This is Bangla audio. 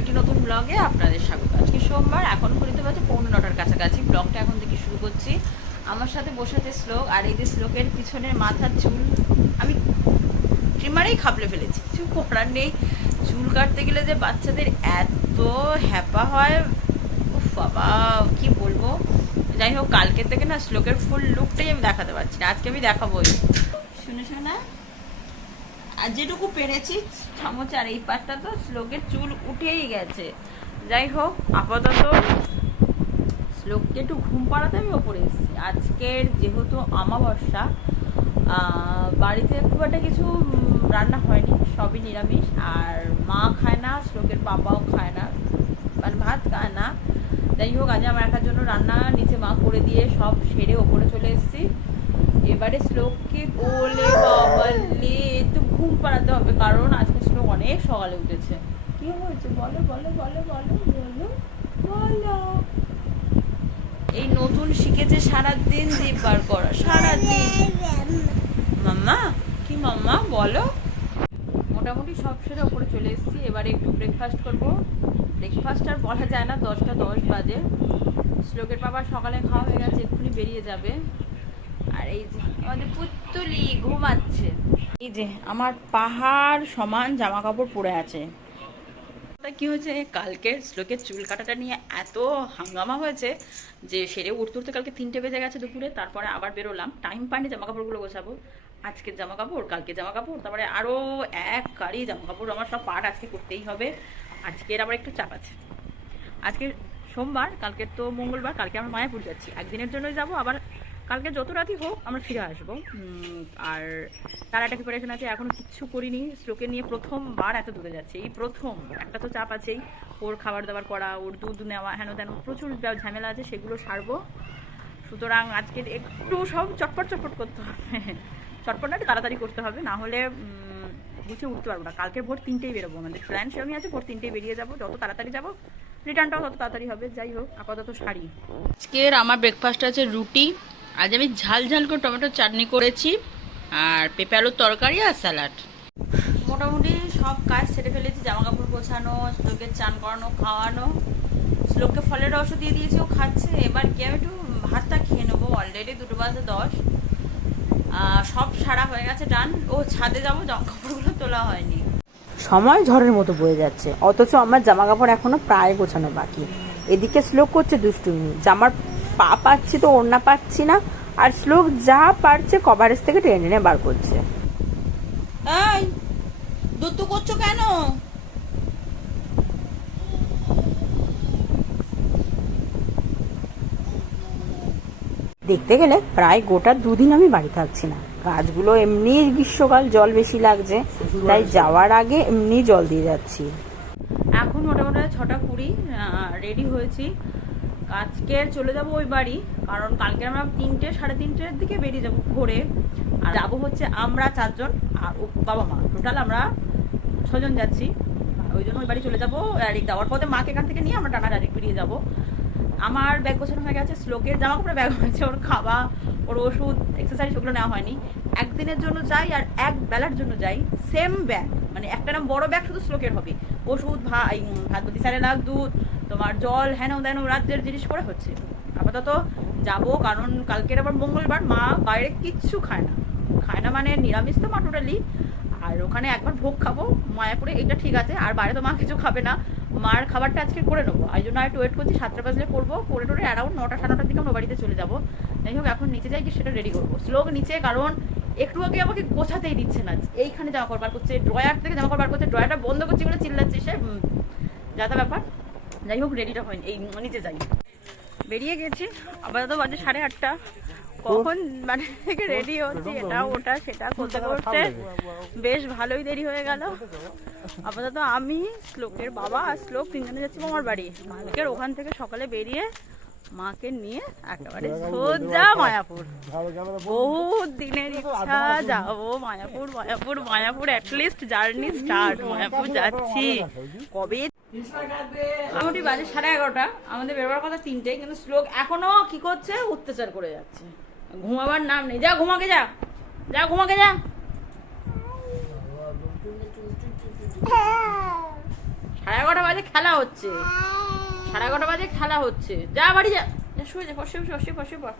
একটি নতুন ব্লগে আপনাদের স্বাগত। আজকে সোমবার, এখন পর্যন্ত বাজে পৌনে নটার কাছাকাছি। ব্লগটা এখন থেকে শুরু করছি। আমার সাথে বসে আছে শ্লোক, আর এই যে শ্লোকের পিছনের মাথার চুল, আমি ট্রিমারেই খাবলে ফেলেছি, কিছু করার নেই। চুল কাটতে গেলে যে বাচ্চাদের এত হ্যাপা হয়, উফ বাবা, কি বলব? যাই হোক কালকে থেকে না শ্লোকের ফুল লুকটাই আমি দেখাতে পারছি না, আজকে আমি দেখাবোই। শুনে, শোনা আর যেটুকু পেরেছি চামচ আর এই পাটটা তো শ্লোকের চুল উঠেই গেছে। যাই হোক, আপাতত শ্লোককে একটু ঘুম পাড়াতে আমি ওপরে এসেছি। আজকের যেহেতু আমাবস্যা বাড়িতে খুব একটা কিছু রান্না হয়নি, সবই নিরামিষ। আর মা খায় না, শ্লোকের বাবাও খায় না মানে ভাত খায় না। যাই হোক, আজ আমার একার জন্য রান্না নিচে মা করে দিয়ে সব সেরে ওপরে চলে এসেছি। এবারে শ্লোককে বলে বাবালে একটু ঘুম পাড়াতে হবে কারণ আজকে শ্লোক অনেক সকালে উঠেছে। কি হয়েছে? বলো বলো বলো বলো বলো বলো। এই নতুন শিখেছে সারাদিন জিভ বার করা সারাদিন। মাম্মা কি মাম্মা বলো। মোটামুটি সব সেরে ওপরে চলে এসেছি এবারে একটু ব্রেকফাস্ট করব। ব্রেকফাস্ট আর বলা যায় না দশটা দশ বাজে। শ্লোকের বাবা সকালে খাওয়া হয়ে গেছে এক্ষুনি বেরিয়ে যাবে। আর এই যে আমাদের পুতুলি ঘুমাচ্ছে। এই যে আমার পাহাড় সমান জামা কাপড় পরে আছে। কি হয়েছে? কালকের শ্লোকের চুল কাটাটা নিয়ে এত হাঙ্গামা হয়েছে যে সেরে উঠতে উঠতে কালকে তিনটে বেজে গেছে দুপুরে, তারপরে আবার বেরোলাম। টাইম পাইনি জামা কাপড়গুলো গোছাবো। আজকের জামা কাপড় কালকে জামা কাপড় তারপরে আরও এক কারি জামা কাপড় আমার সব পাট আজকে করতেই হবে। আজকের আবার একটু চাপ আছে। আজকে সোমবার, কালকে তো মঙ্গলবার, কালকে আমরা মায়াপুর যাচ্ছি। একদিনের জন্য যাব, আবার কালকে যত রাতই হোক আমরা ফিরে আসব। আর তার একটা প্রিপারেশন আছে, এখনও কিচ্ছু করিনি। শ্লোকে নিয়ে প্রথমবার এত দূরে যাচ্ছে। এই প্রথম, একটা তো চাপ আছেই। ওর খাবার দাবার করা, ওর দুধ নেওয়া, হেন তেন, প্রচুর ঝামেলা আছে সেগুলো সারবো। সুতরাং আজকে একটু সব চটপট চটপট করতে হবে। চটপট না তাড়াতাড়ি করতে হবে। না হলে গুছিয়ে উঠতে পারব না। কালকে ভোর তিনটেই বেরোবো। আমাদের প্ল্যান সেরকমই আছে, ভোর তিনটেই বেরিয়ে যাব। যত তাড়াতাড়ি যাব রিটার্নটাও তত তাড়াতাড়ি হবে। যাই হোক, আপাতত শাড়ি আজকের আমার ব্রেকফাস্ট আছে রুটি। আজ আমি ঝাল ঝাল করে টমেটোর চাটনি করেছি আর পেঁপে আলুর তরকারি আর স্যালাড। মোটামুটি সব কাজ সেরে ফেলেছি জামা কাপড় গোছানো শ্লোকের চান করানো খাওয়ানো। শ্লোককে ফলের রসও দিয়ে দিয়েছি ও খাচ্ছে। এবার কি আমি একটু ভাতটা খেয়ে নেব অলরেডি দুটো বাজে দশ। সব সারা হয়ে গেছে ডান ও ছাদে যাব জামা কাপড়গুলো তোলা হয়নি। সময় ঝড়ের মতো বয়ে যাচ্ছে অথচ আমার জামা কাপড় এখনও প্রায় গোছানো বাকি। এদিকে শ্লোক করছে দুষ্টুমি জামার পা পাচ্ছি তো ওড়না পাচ্ছি না। আর শ্লোক যা পারছে কভারেজ থেকে টেনে টেনে বার করছে। এই দুধ করছ কেন? দেখতে গেলে প্রায় গোটা দুদিন আমি বাড়ি থাকছি না। গাছগুলো এমনি গ্রীষ্মকাল জল বেশি লাগছে তাই যাওয়ার আগে এমনি জল দিয়ে যাচ্ছি। এখন মোটামুটি ছটা কুড়ি রেডি হয়েছি। আজকে চলে যাব ওই বাড়ি, কারণ কালকে আমরা তিনটে, সাড়ে তিনটের দিকে বেরিয়ে যাব ভোরে। আর যাব হচ্ছে আমরা চারজন আর ও বাবা মা। টোটাল আমরা ছজন যাচ্ছি। ওই জন্য ওই বাড়ি চলে যাব, আর যাওয়ার পথে মাকে এখান থেকে নিয়ে আমরা টানা ডাইরেক্ট বেরিয়ে যাব। আমার ব্যাগ গোছানো হয়ে গেছে শ্লোকের জামা কাপড়ের ব্যাগ হয়েছে, ওর খাওয়া, ওর ওষুধ এক্সারসাইজ ওগুলো নেওয়া হয়নি। একদিনের জন্য যাই আর এক বেলার জন্য যাই সেম ব্যাগ মানে একটা না বড় ব্যাগ শুধু শ্লোকের হবে। ওষুধ, ভাই ভাত স্যারেলাক দুধ তোমার জল হেন দেন রাজ্যের জিনিস করে হচ্ছে। আপাতত যাব কারণ কালকের আবার মঙ্গলবার মা বাইরে কিচ্ছু খায় না। খায় না মানে নিরামিষ তো মা টোটালি আর ওখানে একবার ভোগ খাব মায়াপুরে এটা ঠিক আছে আর বাইরে তো মা কিছু খাবে না। মার খাবারটা আজকে করে নেব। এই জন্য একটু ওয়েট করছি সাতটা বাজলে করব করে টোরে অ্যারাউন্ড নটা সাড়ে নটার দিকে আমরা বাড়িতে চলে যাব। যাই হোক এখন নিচে যাই গিয়ে সেটা রেডি করব। স্লোক নিচে কারণ একটু আগে আমাকে গোছাতেই দিচ্ছে না। এইখানে জামা কাপড় বার করছে ড্রয়ার থেকে জামা কাপড় বার করছে ড্রয়ারটা বন্ধ করছে বলে চিল্লাচ্ছে সে উম, যা ব্যাপার। যাই হোক রেডিটা হয়নি। এই নিচে যাই। বেরিয়ে গেছি আপাতত বাজে সাড়ে আটটা। কখন মানে থেকে রেডি হচ্ছে এটা ওটা সেটা করতে করতে বেশ ভালোই দেরি হয়ে গেল। আপাতত আমি শ্লোকের বাবা আর শ্লোক তিনজনে যাচ্ছি আমার বাড়ি। মালিকের ওখান থেকে সকালে বেরিয়ে মাকে নিয়ে একেবারে সোজা মায়াপুর। বহু দিনের ইচ্ছা যাব Mayapur Mayapur Mayapur at least journey start Mayapur যাচ্ছি। কবে মোটামুটি বাজে সাড়ে এগারোটা। আমাদের বেরোবার কথা তিনটে, কিন্তু শ্লোক এখনও কি করছে? অত্যাচার করে যাচ্ছে। ঘুমাবার নাম নেই। যা, ঘুমাকে যা। যা, ঘুমাকে যা। সাড়ে এগারোটা বাজে খেলা হচ্ছে। সাড়ে এগারোটা বাজে খেলা হচ্ছে। যা, বাড়ি যা। শুয়ে যা ফসে ফসে ফসে পর